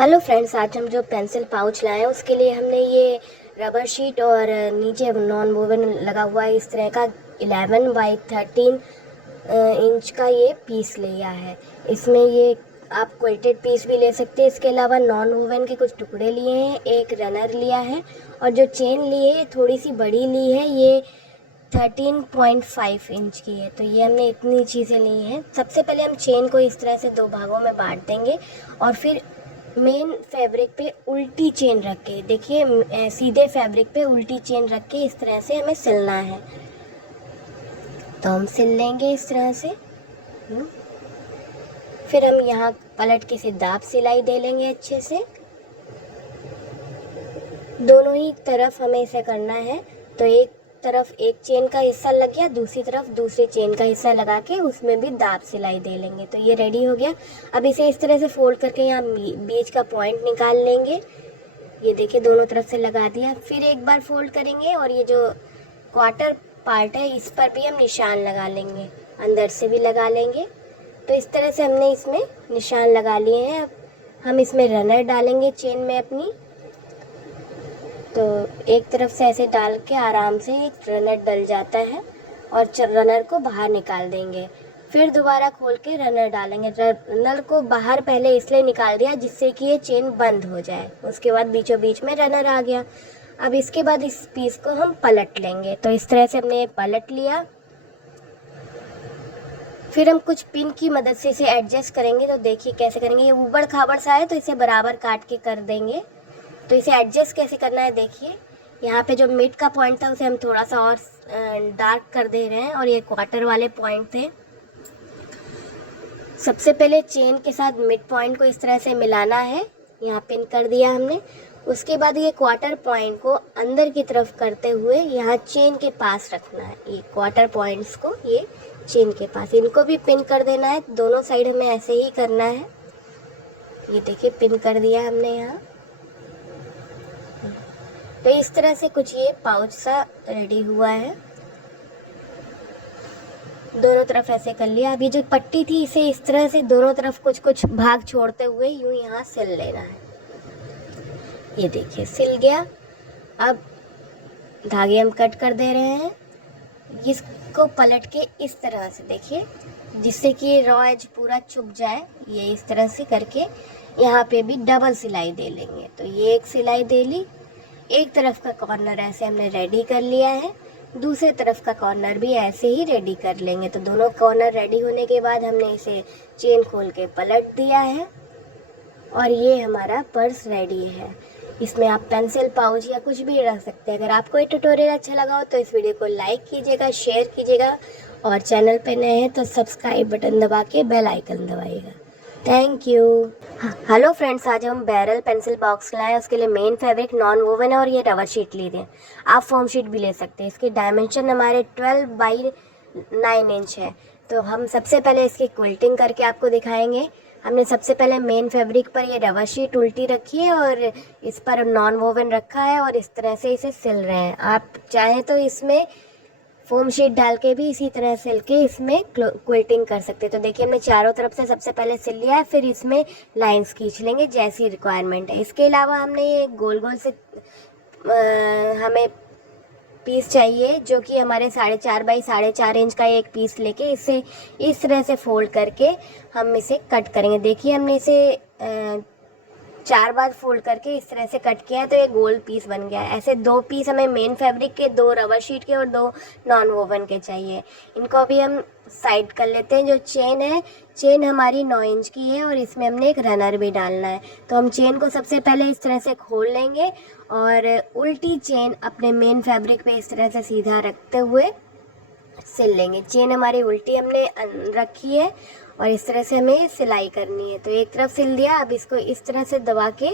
Hello friends, आज हम जो पेंसिल पाउच लाए हैं उसके लिए हमने ये रबर शीट और नीचे नॉन वोवन लगा हुआ है इस तरह का 11 बाई 13 इंच का ये पीस लिया है। इसमें ये आप क्विल्टेड पीस भी ले सकते हैं। इसके अलावा नॉन वोवन के कुछ टुकड़े लिए हैं, एक रनर लिया है और जो चेन ली है ये थोड़ी सी बड़ी ली है, ये 13.5 इंच की है। तो ये हमने इतनी चीज़ें ली हैं। सबसे पहले हम चेन को इस तरह से दो भागों में बांट देंगे और फिर मेन फैब्रिक पे उल्टी चेन रख के, देखिए सीधे फैब्रिक पे उल्टी चेन रख के इस तरह से हमें सिलना है। तो हम सिल लेंगे इस तरह से। फिर हम यहाँ पलट के से दाब सिलाई दे लेंगे अच्छे से। दोनों ही तरफ हमें इसे करना है। तो एक तरफ एक चेन का हिस्सा लग गया, दूसरी तरफ दूसरी चेन का हिस्सा लगा के उसमें भी दाब सिलाई दे लेंगे। तो ये रेडी हो गया। अब इसे इस तरह से फोल्ड करके यहाँ बीच का पॉइंट निकाल लेंगे। ये देखिए दोनों तरफ से लगा दिया। फिर एक बार फोल्ड करेंगे और ये जो क्वार्टर पार्ट है इस पर भी हम निशान लगा लेंगे, अंदर से भी लगा लेंगे। तो इस तरह से हमने इसमें निशान लगा लिए हैं। अब हम इसमें रनर डालेंगे चेन में अपनी। तो एक तरफ से ऐसे डाल के आराम से एक रनर डल जाता है और रनर को बाहर निकाल देंगे। फिर दोबारा खोल के रनर डालेंगे। रनर को बाहर पहले इसलिए निकाल दिया जिससे कि ये चेन बंद हो जाए। उसके बाद बीचों बीच में रनर आ गया। अब इसके बाद इस पीस को हम पलट लेंगे। तो इस तरह से हमने पलट लिया। फिर हम कुछ पिन की मदद से इसे एडजस्ट करेंगे। तो देखिए कैसे करेंगे। ये ऊबड़ खाबड़ सा है तो इसे बराबर काट के कर देंगे। तो इसे एडजस्ट कैसे करना है देखिए। यहाँ पे जो मिड का पॉइंट था उसे हम थोड़ा सा और डार्क कर दे रहे हैं और ये क्वार्टर वाले पॉइंट थे। सबसे पहले चेन के साथ मिड पॉइंट को इस तरह से मिलाना है। यहाँ पिन कर दिया हमने। उसके बाद ये क्वार्टर पॉइंट को अंदर की तरफ करते हुए यहाँ चेन के पास रखना है। ये क्वार्टर पॉइंट्स को ये चेन के पास, इनको भी पिन कर देना है। दोनों साइड हमें ऐसे ही करना है। ये देखिए पिन कर दिया हमने यहाँ। तो इस तरह से कुछ ये पाउच सा रेडी हुआ है। दोनों तरफ ऐसे कर लिया। अभी जो पट्टी थी इसे इस तरह से दोनों तरफ कुछ कुछ भाग छोड़ते हुए यूं यहाँ सिल लेना है। ये देखिए सिल गया। अब धागे हम कट कर दे रहे हैं। इसको पलट के इस तरह से देखिए जिससे कि ये रॉ एज पूरा छुप जाए। ये इस तरह से करके यहाँ पे भी डबल सिलाई दे लेंगे। तो ये एक सिलाई दे ली। एक तरफ का कॉर्नर ऐसे हमने रेडी कर लिया है, दूसरे तरफ का कॉर्नर भी ऐसे ही रेडी कर लेंगे। तो दोनों कॉर्नर रेडी होने के बाद हमने इसे चेन खोल के पलट दिया है और ये हमारा पर्स रेडी है। इसमें आप पेंसिल पाउच या कुछ भी रख सकते हैं। अगर आपको ये ट्यूटोरियल अच्छा लगा हो तो इस वीडियो को लाइक कीजिएगा, शेयर कीजिएगा और चैनल पे नए हैं तो सब्सक्राइब बटन दबा के बेल आइकन दबाइएगा। Thank you. हेलो फ्रेंड्स, आज हम बैरल पेंसिल बॉक्स लाए। उसके लिए मेन फैब्रिक नॉन वोवन है और ये रबर शीट ली थी। आप फोम शीट भी ले सकते हैं। इसके डायमेंशन हमारे 12 बाई 9 इंच है। तो हम सबसे पहले इसकी क्विल्टिंग करके आपको दिखाएंगे। हमने सबसे पहले मेन फैब्रिक पर ये रबर शीट उल्टी रखी है और इस पर नॉन वोवन रखा है और इस तरह से इसे सिल रहे हैं। आप चाहें तो इसमें फोम शीट डाल के भी इसी तरह सिल के इसमें क्विल्टिंग कर सकते हैं। तो देखिए हमने चारों तरफ से सबसे पहले सिल लिया है, फिर इसमें लाइंस खींच लेंगे जैसी रिक्वायरमेंट है। इसके अलावा हमने ये गोल गोल से हमें पीस चाहिए जो कि हमारे 4.5 बाई 4.5 इंच का एक पीस लेके इसे इस तरह से फोल्ड करके हम इसे कट करेंगे। देखिए हमने इसे 4 बार फोल्ड करके इस तरह से कट किया है तो ये गोल पीस बन गया है। ऐसे 2 पीस हमें मेन फैब्रिक के, 2 रबर शीट के और 2 नॉन वोवन के चाहिए। इनको अभी हम साइड कर लेते हैं। जो चेन है, चेन हमारी 9 इंच की है और इसमें हमने एक रनर भी डालना है। तो हम चेन को सबसे पहले इस तरह से खोल लेंगे और उल्टी चेन अपने मेन फैब्रिक पे इस तरह से सीधा रखते हुए सिल लेंगे। चेन हमारी उल्टी हमने रखी है और इस तरह से हमें सिलाई करनी है। तो एक तरफ सिल दिया। अब इसको इस तरह से दबा के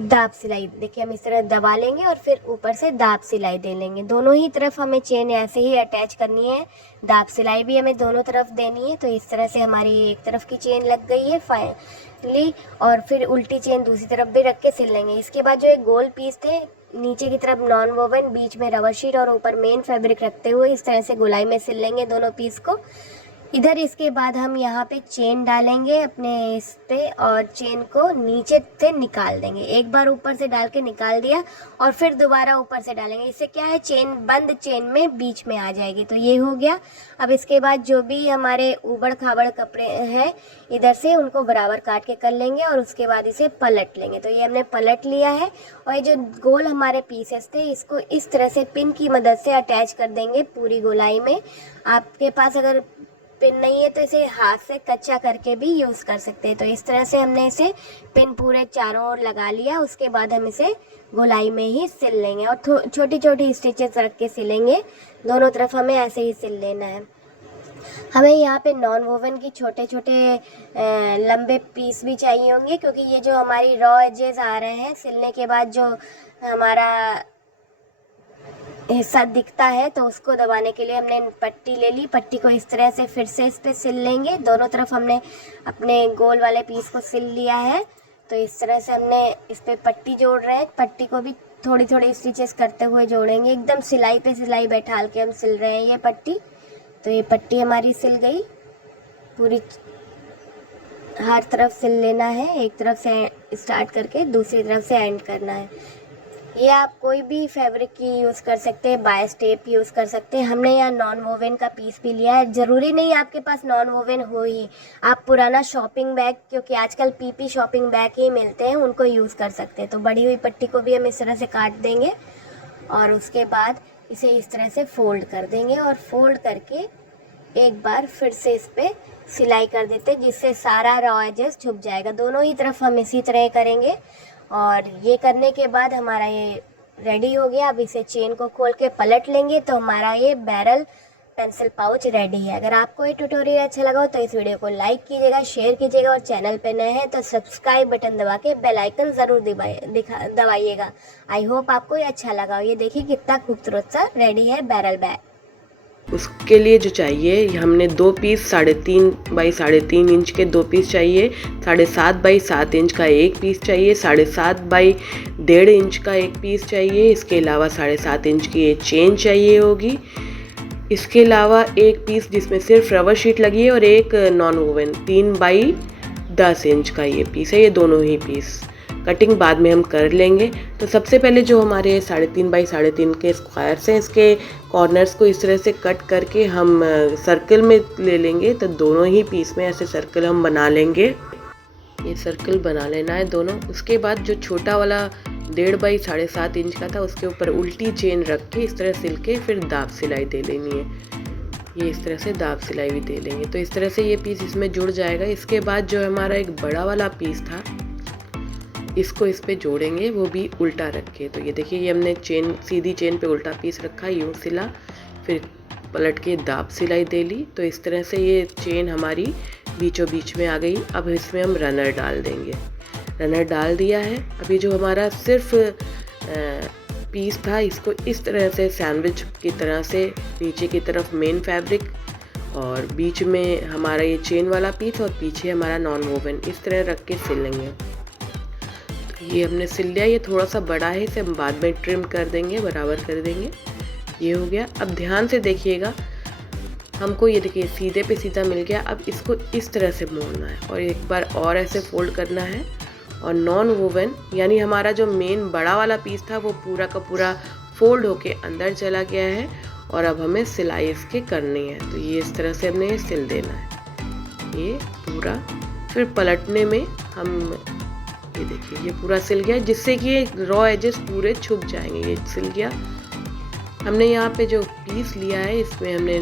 दाब सिलाई, देखिए हम इस तरह दबा लेंगे और फिर ऊपर से दाब सिलाई दे लेंगे। दोनों ही तरफ हमें चेन ऐसे ही अटैच करनी है। दाब सिलाई भी हमें दोनों तरफ देनी है। तो इस तरह से हमारी एक तरफ की चेन लग गई है फाइनली और फिर उल्टी चेन दूसरी तरफ भी रख के सिल लेंगे। इसके बाद जो एक गोल पीस थे, नीचे की तरफ नॉन वोवन, बीच में रबर शीट और ऊपर मेन फैब्रिक रखते हुए इस तरह से गोलाई में सिल लेंगे दोनों पीस को। इधर इसके बाद हम यहाँ पे चेन डालेंगे अपने इस पे और चेन को नीचे से निकाल देंगे। एक बार ऊपर से डाल के निकाल दिया और फिर दोबारा ऊपर से डालेंगे। इससे क्या है, चेन बंद चेन में बीच में आ जाएगी। तो ये हो गया। अब इसके बाद जो भी हमारे ऊबड़ खाबड़ कपड़े हैं इधर से उनको बराबर काट के कर लेंगे और उसके बाद इसे पलट लेंगे। तो ये हमने पलट लिया है और ये जो गोल हमारे पीसेस थे इसको इस तरह से पिन की मदद से अटैच कर देंगे पूरी गोलाई में। आपके पास अगर पिन नहीं है तो इसे हाथ से कच्चा करके भी यूज़ कर सकते हैं। तो इस तरह से हमने इसे पिन पूरे चारों ओर लगा लिया। उसके बाद हम इसे गोलाई में ही सिल लेंगे और छोटी छोटी स्टिचेस रख के सिलेंगे। दोनों तरफ हमें ऐसे ही सिल लेना है। हमें यहाँ पे नॉन वोवन की छोटे छोटे लंबे पीस भी चाहिए होंगे, क्योंकि ये जो हमारी रॉ एजेस आ रहे हैं सिलने के बाद जो हमारा हिस्सा दिखता है तो उसको दबाने के लिए हमने पट्टी ले ली। पट्टी को इस तरह से फिर से इस पे सिल लेंगे। दोनों तरफ हमने अपने गोल वाले पीस को सिल लिया है। तो इस तरह से हमने इस पे पट्टी जोड़ रहे हैं। पट्टी को भी थोड़ी थोड़ी स्टिचेस करते हुए जोड़ेंगे। एकदम सिलाई पे सिलाई बैठाल के हम सिल रहे हैं ये पट्टी। तो ये पट्टी हमारी सिल गई पूरी। हर तरफ सिल लेना है, एक तरफ से स्टार्ट करके दूसरी तरफ से एंड करना है। ये आप कोई भी फैब्रिक की यूज़ कर सकते हैं, बायस टेप यूज़ कर सकते हैं। हमने यहाँ नॉन वोवेन का पीस भी लिया है। ज़रूरी नहीं आपके पास नॉन वोवेन हो ही, आप पुराना शॉपिंग बैग, क्योंकि आजकल पीपी शॉपिंग बैग ही मिलते हैं, उनको यूज़ कर सकते हैं। तो बड़ी हुई पट्टी को भी हम इस तरह से काट देंगे और उसके बाद इसे इस तरह से फोल्ड कर देंगे और फोल्ड करके एक बार फिर से इस पर सिलाई कर देते हैं, जिससे सारा रॉ एजेस छुप जाएगा। दोनों ही तरफ हम इसी तरह करेंगे और ये करने के बाद हमारा ये रेडी हो गया। अब इसे चेन को खोल के पलट लेंगे तो हमारा ये बैरल पेंसिल पाउच रेडी है। अगर आपको ये ट्यूटोरियल अच्छा लगा हो तो इस वीडियो को लाइक कीजिएगा, शेयर कीजिएगा और चैनल पे नए हैं तो सब्सक्राइब बटन दबा के बेल आइकन ज़रूर दबाइएगा। आई होप आपको ये अच्छा लगा हो। ये देखिए कितना खूबसूरत सा रेडी है बैरल बैग। उसके लिए जो चाहिए, हमने 2 पीस 3.5 बाई 3.5 इंच के 2 पीस चाहिए, 7.5 बाई 7 इंच का 1 पीस चाहिए, 7.5 बाई 1.5 इंच का 1 पीस चाहिए। इसके अलावा 7.5 इंच की ये चेन चाहिए होगी। इसके अलावा 1 पीस जिसमें सिर्फ रबर शीट लगी है और एक नॉन वोवन 3 बाई 10 इंच का ये पीस है। ये दोनों ही पीस कटिंग बाद में हम कर लेंगे। तो सबसे पहले जो हमारे 3.5 बाई 3.5 के स्क्वायर्स हैं, इसके कॉर्नर्स को इस तरह से कट करके हम सर्कल में ले लेंगे। तो दोनों ही पीस में ऐसे सर्कल हम बना लेंगे। ये सर्कल बना लेना है दोनों। उसके बाद जो छोटा वाला 1.5 बाई 7.5 इंच का था उसके ऊपर उल्टी चेन रख के इस तरह सिल के फिर दाब सिलाई दे लेनी है। ये इस तरह से दाब सिलाई भी दे लेंगे। तो इस तरह से ये पीस इसमें जुड़ जाएगा। इसके बाद जो हमारा एक बड़ा वाला पीस था इसको इस पे जोड़ेंगे, वो भी उल्टा रख के। तो ये देखिए, ये हमने चेन सीधी चेन पे उल्टा पीस रखा, यूँ सिला, फिर पलट के दाब सिलाई दे ली। तो इस तरह से ये चेन हमारी बीचों बीच में आ गई। अब इसमें हम रनर डाल देंगे। रनर डाल दिया है। अभी जो हमारा सिर्फ पीस था इसको इस तरह से सैंडविच की तरह से नीचे की तरफ मेन फैब्रिक और बीच में हमारा ये चेन वाला पीस और पीछे हमारा नॉन वोवन इस तरह रख के सिल लेंगे। ये हमने सिल लिया। ये थोड़ा सा बड़ा है, इसे हम बाद में ट्रिम कर देंगे, बराबर कर देंगे। ये हो गया। अब ध्यान से देखिएगा, हमको ये देखिए सीधे पे सीधा मिल गया। अब इसको इस तरह से मोड़ना है और एक बार और ऐसे फोल्ड करना है और नॉन वोवन यानी हमारा जो मेन बड़ा वाला पीस था वो पूरा का पूरा फोल्ड होके अंदर चला गया है और अब हमें सिलाई इसके करनी है। तो ये इस तरह से हमने ये सिल देना है ये पूरा। फिर पलटने में हम ये देखिए ये पूरा सिल गया, जिससे कि ये रॉ एजेस पूरे छुप जाएंगे। ये सिल गया। हमने यहाँ पे जो पीस लिया है इसमें हमने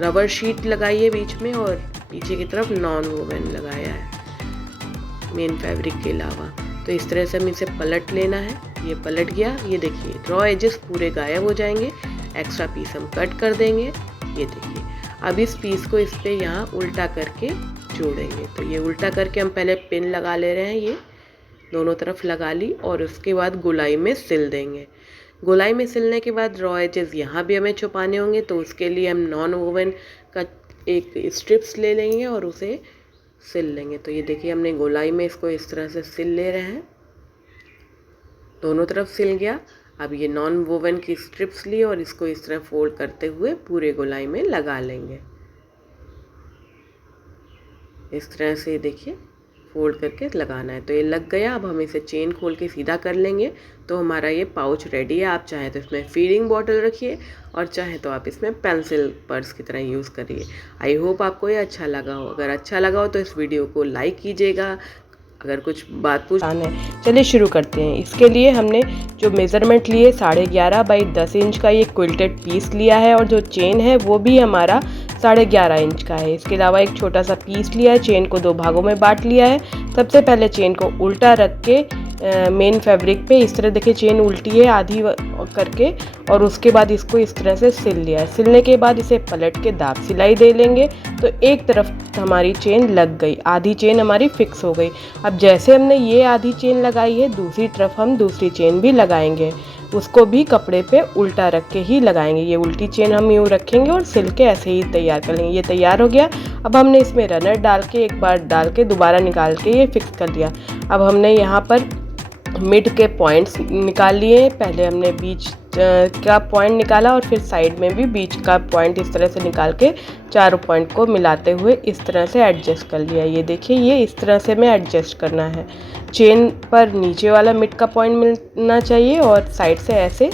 रबर शीट लगाई है बीच में और पीछे की तरफ नॉन वोवन लगाया है मेन फैब्रिक के अलावा। तो इस तरह से हम इसे पलट लेना है। ये पलट गया। ये देखिए रॉ एजेस पूरे गायब हो जाएंगे। एक्स्ट्रा पीस हम कट कर देंगे। ये देखिए अब इस पीस को इस पे यहाँ उल्टा करके जोड़ेंगे। तो ये उल्टा करके हम पहले पिन लगा ले रहे हैं, ये दोनों तरफ लगा ली और उसके बाद गोलाई में सिल देंगे। गोलाई में सिलने के बाद रॉ एजेस यहाँ भी हमें छुपाने होंगे, तो उसके लिए हम नॉन वोवन का एक स्ट्रिप्स ले लेंगे और उसे सिल लेंगे। तो ये देखिए हमने गोलाई में इसको इस तरह से सिल ले रहे हैं। दोनों तरफ सिल गया। अब ये नॉन वोवन की स्ट्रिप्स ली और इसको इस तरह फोल्ड करते हुए पूरे गोलाई में लगा लेंगे। इस तरह से देखिए फोल्ड करके लगाना है। तो ये लग गया। अब हम इसे चेन खोल के सीधा कर लेंगे तो हमारा ये पाउच रेडी है। आप चाहें तो इसमें फीडिंग बॉटल रखिए और चाहें तो आप इसमें पेंसिल पर्स की तरह यूज़ करिए। आई होप आपको ये अच्छा लगा हो। अगर अच्छा लगा हो तो इस वीडियो को लाइक कीजिएगा। अगर कुछ बात पूछना है, चलिए शुरू करते हैं। इसके लिए हमने जो मेज़रमेंट लिए 11.5 बाई 10 इंच का ये क्विल्टेड पीस लिया है और जो चेन है वो भी हमारा 11.5 इंच का है। इसके अलावा एक छोटा सा पीस लिया है, चेन को 2 भागों में बांट लिया है। सबसे पहले चेन को उल्टा रख के मेन फैब्रिक पे इस तरह देखिए चेन उल्टी है आधी करके, और उसके बाद इसको इस तरह से सिल लिया है। सिलने के बाद इसे पलट के दाब सिलाई दे लेंगे तो एक तरफ हमारी चेन लग गई, आधी चेन हमारी फिक्स हो गई। अब जैसे हमने ये आधी चेन लगाई है दूसरी तरफ हम दूसरी चेन भी लगाएंगे, उसको भी कपड़े पे उल्टा रख के ही लगाएंगे। ये उल्टी चेन हम यूँ रखेंगे और सिल के ऐसे ही तैयार कर लेंगे। ये तैयार हो गया। अब हमने इसमें रनर डाल के एक बार डाल के दोबारा निकाल के ये फिक्स कर लिया। अब हमने यहाँ पर मिड के पॉइंट्स निकाल लिए। पहले हमने बीच का पॉइंट निकाला और फिर साइड में भी बीच का पॉइंट इस तरह से निकाल के चारों पॉइंट को मिलाते हुए इस तरह से एडजस्ट कर लिया। ये देखिए ये इस तरह से हमें एडजस्ट करना है। चेन पर नीचे वाला मिड का पॉइंट मिलना चाहिए और साइड से ऐसे।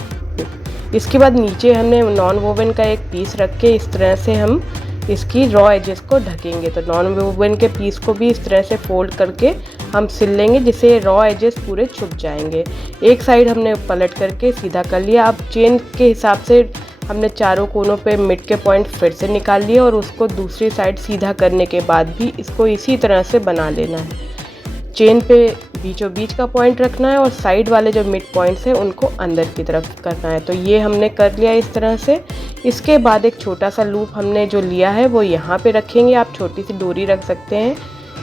इसके बाद नीचे हमने नॉन वोवन का एक पीस रख के इस तरह से हम इसकी रॉ एजेस को ढकेंगे। तो नॉन वोवन के पीस को भी इस तरह से फोल्ड करके हम सिल लेंगे जिससे रॉ एजेस पूरे छुप जाएंगे। एक साइड हमने पलट करके सीधा कर लिया। अब चेन के हिसाब से हमने चारों कोनों पे मिड के पॉइंट फिर से निकाल लिए और उसको दूसरी साइड सीधा करने के बाद भी इसको इसी तरह से बना लेना है। चेन पे बीचों बीच का पॉइंट रखना है और साइड वाले जो मिड पॉइंट्स हैं उनको अंदर की तरफ करना है। तो ये हमने कर लिया इस तरह से। इसके बाद एक छोटा सा लूप हमने जो लिया है वो यहाँ पे रखेंगे। आप छोटी सी डोरी रख सकते हैं।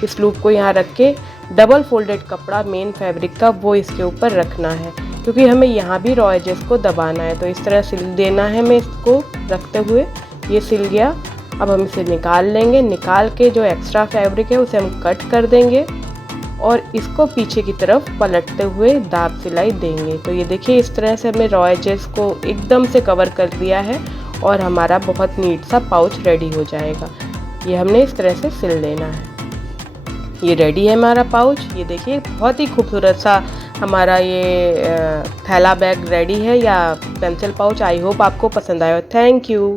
इस लूप को यहाँ रख के डबल फोल्डेड कपड़ा मेन फैब्रिक का वो इसके ऊपर रखना है क्योंकि हमें यहाँ भी रॉ एजेस को दबाना है। तो इस तरह सिल देना है हमें इसको रखते हुए। ये सिल गया। अब हम इसे निकाल लेंगे। निकाल के जो एक्स्ट्रा फैब्रिक है उसे हम कट कर देंगे और इसको पीछे की तरफ पलटते हुए दाब सिलाई देंगे। तो ये देखिए इस तरह से हमने रॉ एजेस को एकदम से कवर कर दिया है और हमारा बहुत नीट सा पाउच रेडी हो जाएगा। ये हमने इस तरह से सिल लेना है। ये रेडी है हमारा पाउच। ये देखिए बहुत ही खूबसूरत सा हमारा ये थैला बैग रेडी है या पेंसिल पाउच। आई होप आपको पसंद आया। Thank you.